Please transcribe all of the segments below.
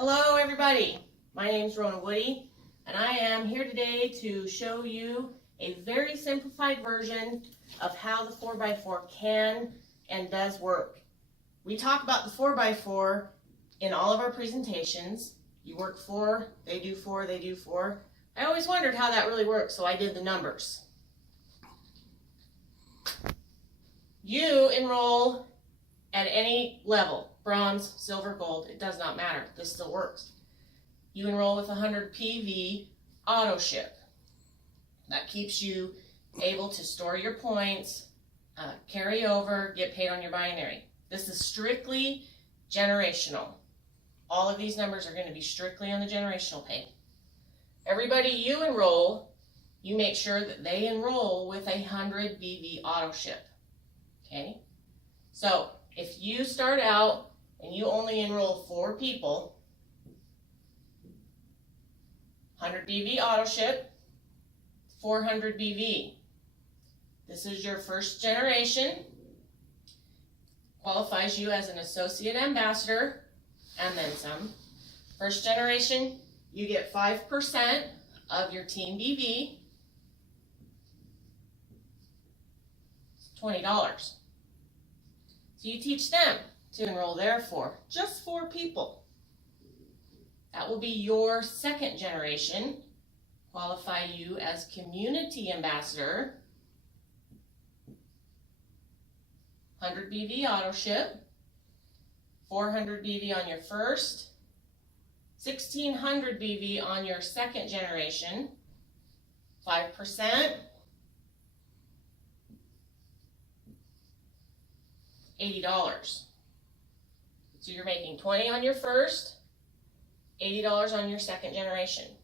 Hello everybody, my name is Rona Woody and I am here today to show you a very simplified version of how the 4x4 can and does work. We talk about the 4x4 in all of our presentations. You work 4, they do 4, they do 4. I always wondered how that really works, so I did the numbers. You enroll at any level, bronze, silver, gold, it does not matter. This still works. You enroll with 100 PV auto ship. That keeps you able to store your points, carry over, get paid on your binary. This is strictly generational. All of these numbers are going to be strictly on the generational pay. Everybody you enroll, you make sure that they enroll with 100 BV auto ship. Okay? So, if you start out and you only enroll 4 people, 100 BV auto ship, 400 BV. This is your first generation. Qualifies you as an associate ambassador and then some. First generation, you get 5% of your team BV. It's $20. So you teach them to enroll there for just 4 people. That will be your second generation. Qualify you as community ambassador. 100 BV auto ship. 400 BV on your first. 1600 BV on your second generation. 5%. $80. So you're making 20 on your first, $80 on your second generation.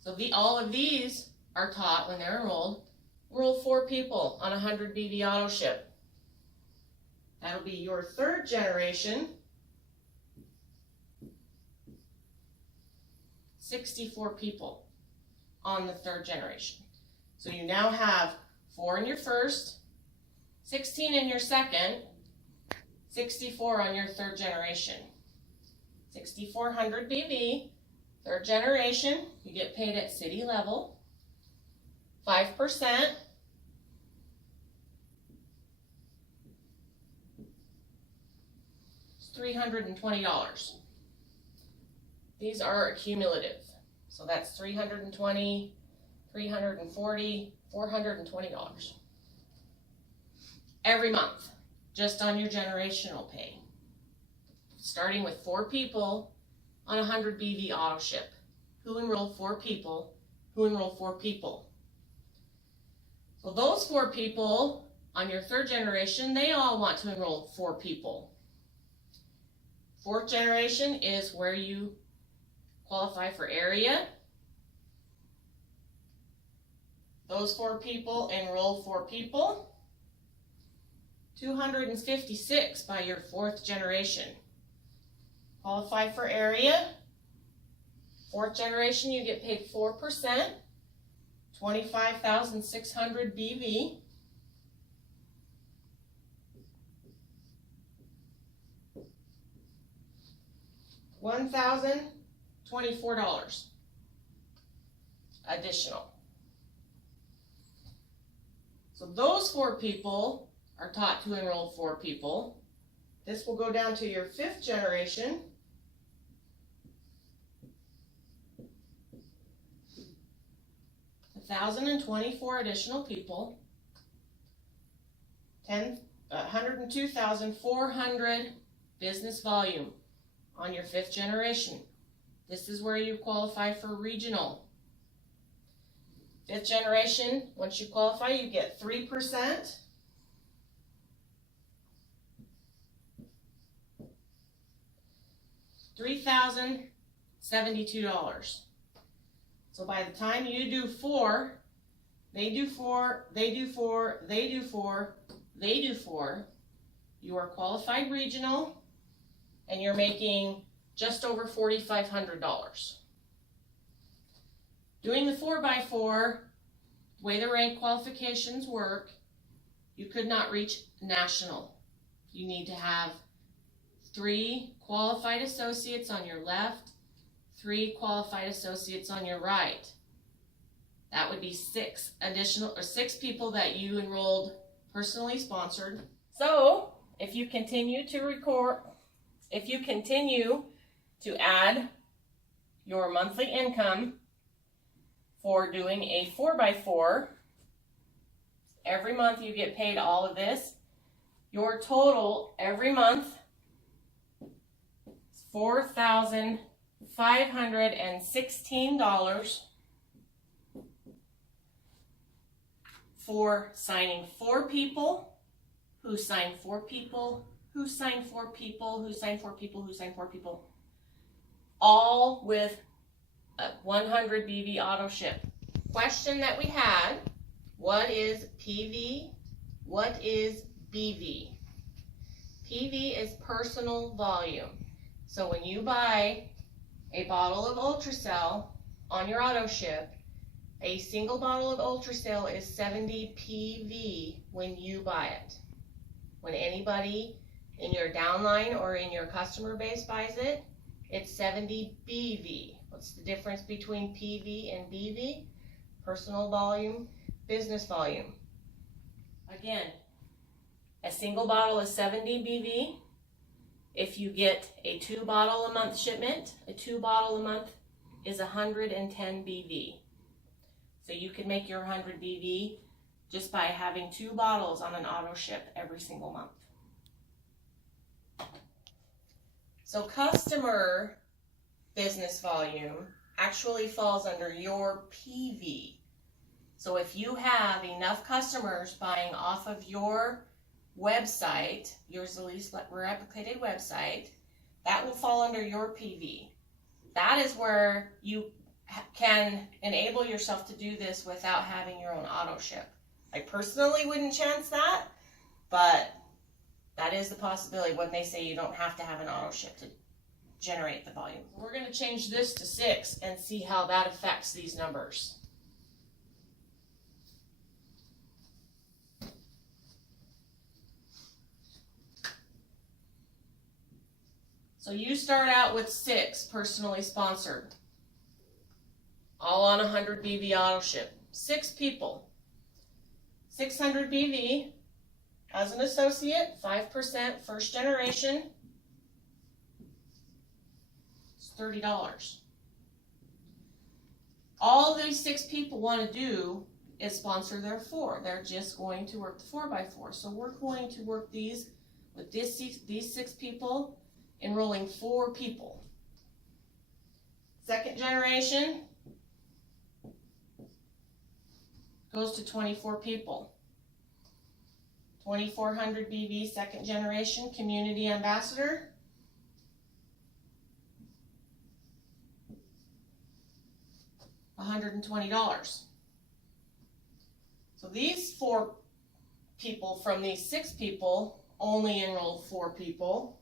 So all of these are taught when they're enrolled. Enroll 4 people on 100 BV auto ship. That'll be your third generation. 64 people on the third generation. So you now have 4 in your first, 16 in your second, 64 on your third generation. 6,400 BV, third generation, you get paid at city level, 5%. It's $320. These are cumulative, so that's 320, 340, $420. Every month, just on your generational pay. Starting with 4 people on 100 BV auto ship. Who enrolled 4 people? Who enrolled 4 people? So those 4 people on your third generation, they all want to enroll 4 people. Fourth generation is where you qualify for area. Those 4 people enroll 4 people. 256 by your fourth generation. Qualify for area. Fourth generation, you get paid 4%, 25,600 BV. $1,024 additional. So those 4 people are taught to enroll 4 people. This will go down to your 5th generation. $1,024 additional people. 102,400 business volume on your 5th generation. This is where you qualify for regional. 5th generation, once you qualify, you get 3%. $3,072. So by the time you do 4, they do 4, they do 4, they do 4, they do 4, you are qualified regional and you're making just over $4,500. Doing the 4x4, the way the rank qualifications work, you could not reach national. You need to have 3 qualified associates on your left, 3 qualified associates on your right. That would be 6 people that you enrolled personally sponsored. So if you continue to add your monthly income for doing a 4x4, every month you get paid all of this. Your total every month is $4,516 for signing 4 people, who signed 4 people, who signed 4 people, who signed 4 people, who signed 4 people, all with a 100 BV auto ship. Question that we had, what is PV? What is BV? PV is personal volume. So when you buy a bottle of Ultracell on your auto ship, a single bottle of Ultracell is 70 PV when you buy it. When anybody in your downline or in your customer base buys it, it's 70 BV. What's the difference between PV and BV? Personal volume, business volume. Again, a single bottle is 70 BV. If you get a 2 bottle a month shipment, a 2 bottle a month is 110 BV. So you can make your 100 BV just by having 2 bottles on an auto ship every single month. So customer business volume actually falls under your PV. So if you have enough customers buying off of your website, your least replicated website, that will fall under your PV. That is where you can enable yourself to do this without having your own auto ship. I personally wouldn't chance that, but that is the possibility when they say you don't have to have an auto ship to generate the volume. We're going to change this to 6 and see how that affects these numbers. So you start out with 6 personally sponsored, all on 100 BV auto ship. 6 people, 600 BV as an associate, 5% first generation, it's $30. All these 6 people want to do is sponsor their 4. They're just going to work the 4x4. So we're going to work these with these 6 people, enrolling 4 people. Second generation goes to 24 people. 2400 BV second generation community ambassador. $120. So these 4 people from these 6 people only enrolled 4 people.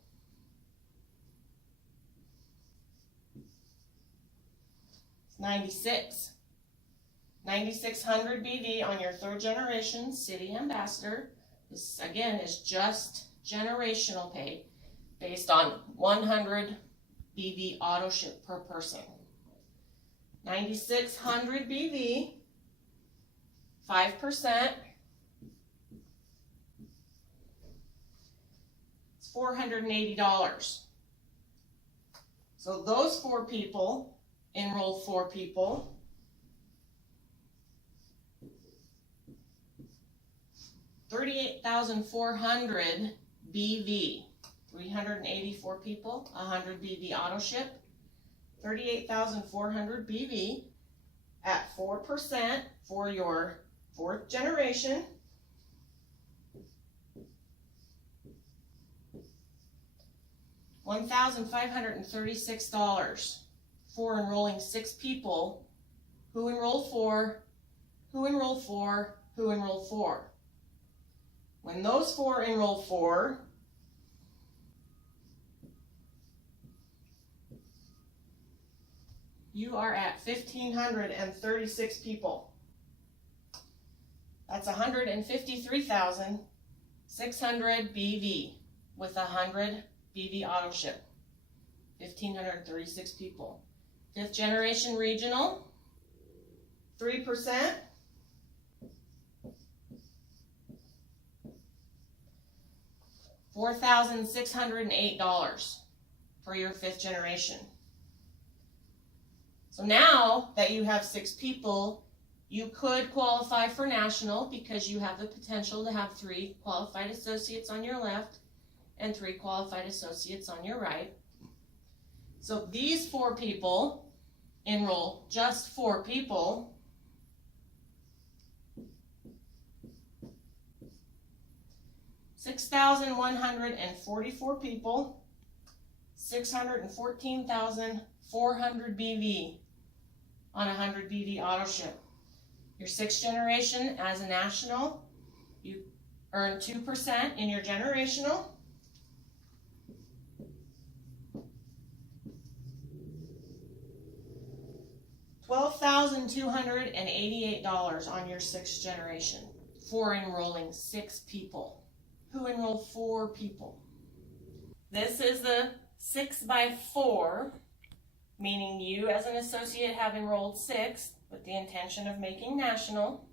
It's 9600 BV on your 3rd generation city ambassador. This again is just generational pay based on 100 BV auto ship per person. 9600 BV, 5%, it's $480. So those 4 people enrolled 4 people. $38,400 BV, 384 people, 100 BV auto ship, 38,400 BV at 4% for your 4th generation. $1,536 for enrolling 6 people who enrolled 4, who enrolled 4, who enrolled 4. When those 4 enroll 4, you are at 1,536 people. That's 153,600 BV with 100 BV auto ship. 1,536 people. 5th generation regional, 3%. $4,608 for your 5th generation. So now that you have 6 people, you could qualify for national because you have the potential to have 3 qualified associates on your left and 3 qualified associates on your right. So these 4 people enroll, just 4 people. $6,144 people, 614,400 BV on 100 BV auto ship. Your 6th generation as a national, you earn 2% in your generational. $12,288 on your 6th generation for enrolling 6 people. Who enrolled 4 people? This is the 6x4, meaning you as an associate have enrolled 6 with the intention of making national,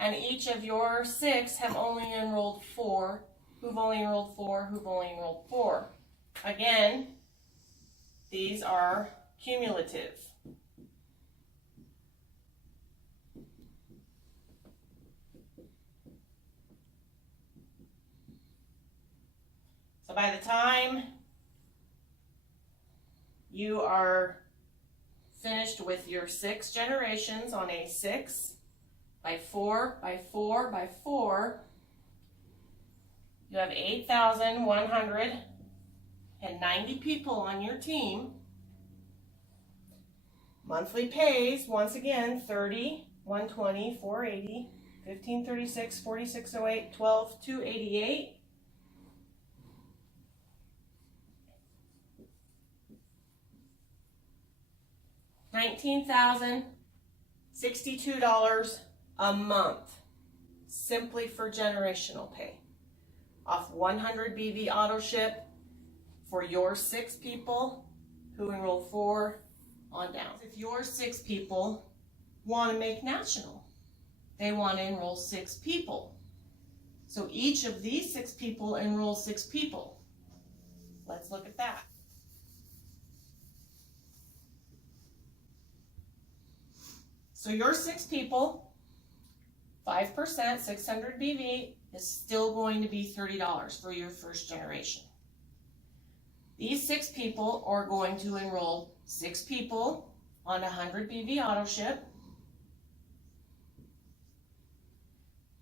and each of your 6 have only enrolled 4, who've only enrolled 4, who've only enrolled 4. Again, these are cumulative. So by the time you are finished with your 6 generations on a 6x4x4x4, you have 8,190 people on your team. Monthly pays, once again, 30, 120, 480, 1536, 4608, 12,288. $19,062 a month simply for generational pay off 100 BV auto ship for your 6 people who enroll 4 on down. If your 6 people want to make national, they want to enroll 6 people. So each of these 6 people enroll 6 people. Let's look at that. So your 6 people, 5%, 600 BV, is still going to be $30 for your 1st generation. These 6 people are going to enroll 6 people on 100 BV auto ship,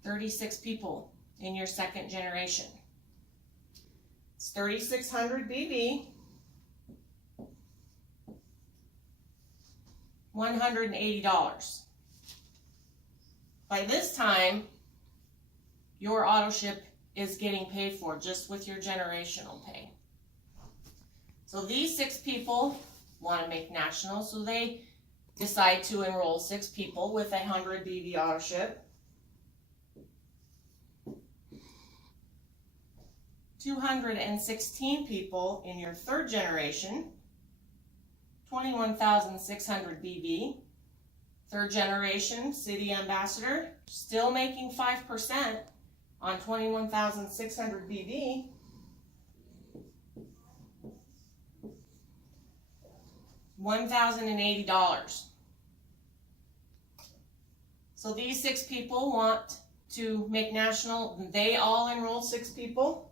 36 people in your 2nd generation. It's 3,600 BV. $180. By this time, your auto ship is getting paid for just with your generational pay. So these 6 people want to make national, so they decide to enroll 6 people with 100 BV auto ship. 216 people in your 3rd generation, 21,600 BV. 3rd generation city ambassador, still making 5% on 21,600 BV. $1,080. So these 6 people want to make national. They all enroll 6 people.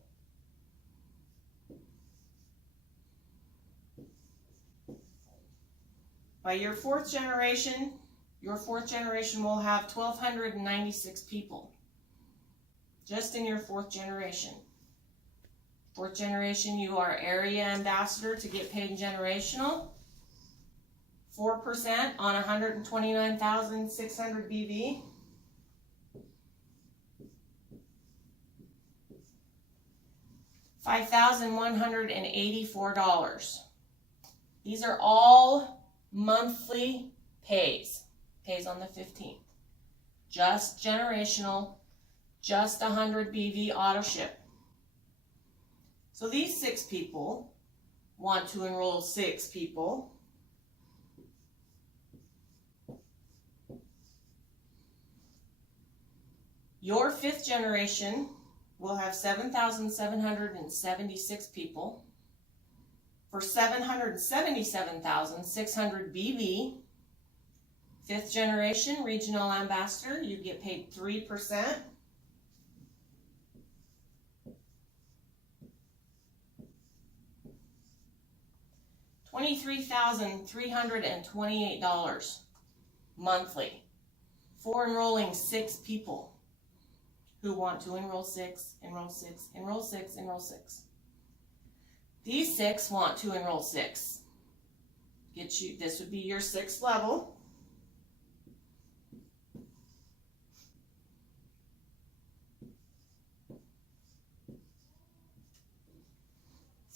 By your 4th generation, will have 1,296 people. Just in your 4th generation. 4th generation, you are area ambassador to get paid in generational. 4% on 129,600 BV. $5,184. These are all monthly pays on the 15th. Just generational, just 100 BV auto ship. So these 6 people want to enroll 6 people. Your 5th generation will have 7,776 people. For 777,600 BV, 5th generation regional ambassador, you get paid 3%. $23,328 monthly for enrolling 6 people who want to enroll 6, enroll 6, enroll 6, enroll 6. These 6 want to enroll 6. This would be your 6th level.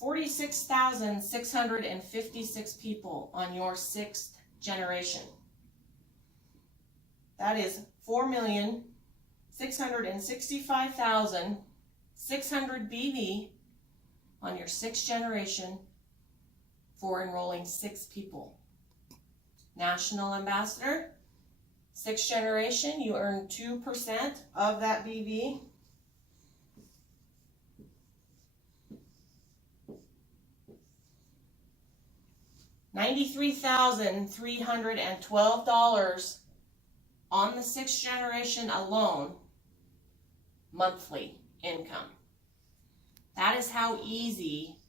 $46,656 people on your 6th generation. That is 4,665,600 BV on your 6th generation for enrolling 6 people. National ambassador, 6th generation, you earn 2% of that BV. $93,312 on the 6th generation alone, monthly income. That is how easy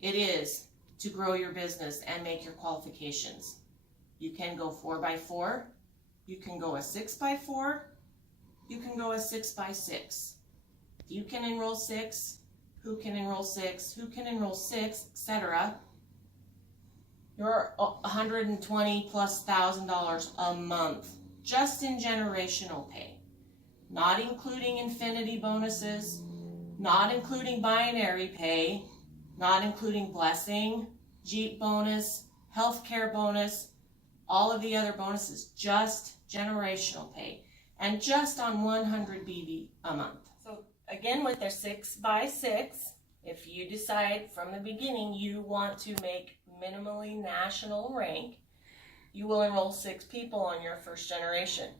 it is to grow your business and make your qualifications. You can go 4x4, you can go a 6x4, you can go a 6x6. You can enroll 6, who can enroll 6, who can enroll 6, etc. You're $120,000+ a month just in generational pay, not including infinity bonuses, not including binary pay, not including blessing, Jeep bonus, healthcare bonus, all of the other bonuses, just generational pay, and just on 100 BV a month. So again, with their 6x6, if you decide from the beginning you want to make minimally national rank, you will enroll 6 people on your 1st generation.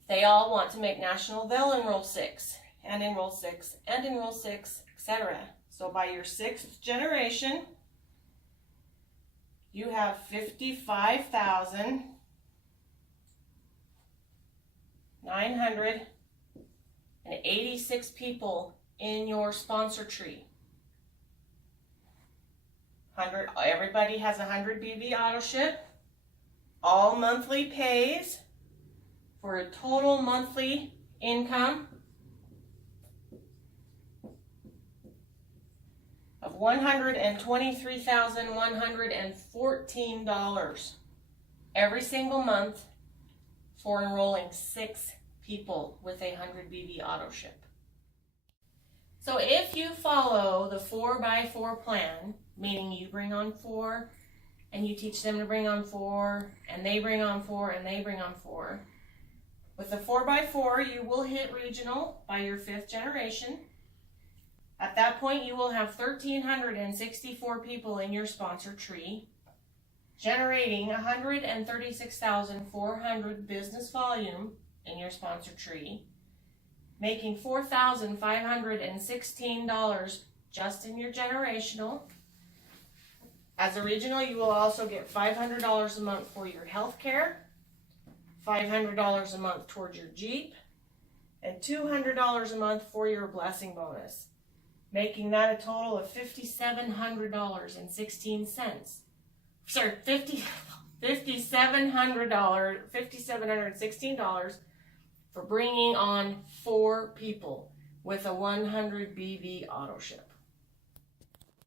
If they all want to make national, they'll enroll 6, and enroll 6, and enroll 6, etc. So by your 6th generation, you have 55,986 people in your sponsor tree. Everybody has 100 BV auto ship. All monthly pays for a total monthly income of $123,114 every single month for enrolling 6 people with a 100 BV auto ship. So if you follow the 4x4 plan, meaning you bring on 4 and you teach them to bring on 4 and they bring on 4 and they bring on 4, with the 4x4 you will hit regional by your 5th generation. At that point you will have 1,364 people in your sponsor tree, generating 136,400 business volume in your sponsor tree, making $4,516 just in your generational. As a regional, you will also get $500 a month for your health care, $500 a month towards your Jeep, and $200 a month for your blessing bonus, making that a total of $5,716. Sorry, $5,716 for bringing on 4 people with a 100 BV auto ship.